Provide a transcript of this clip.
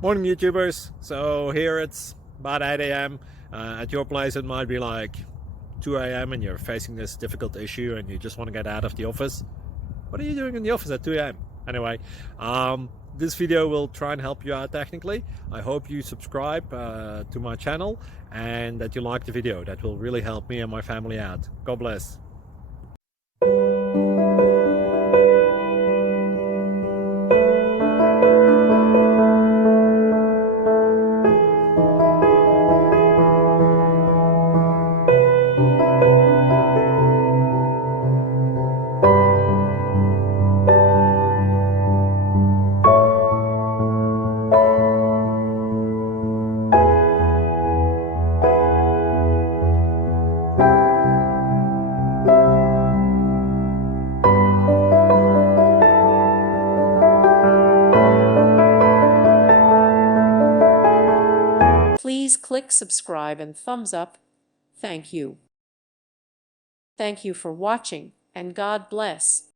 Morning YouTubers. So here it's about 8 a.m. At your place it might be like 2 a.m. and you're facing this difficult issue and you just want to get out of the office. What are you doing in the office at 2 a.m.? Anyway, this video will try and help you out technically. I hope you subscribe to my channel and that you like the video. That will really help me and my family out. God bless. Please click subscribe and thumbs up. Thank you. Thank you for watching, and God bless.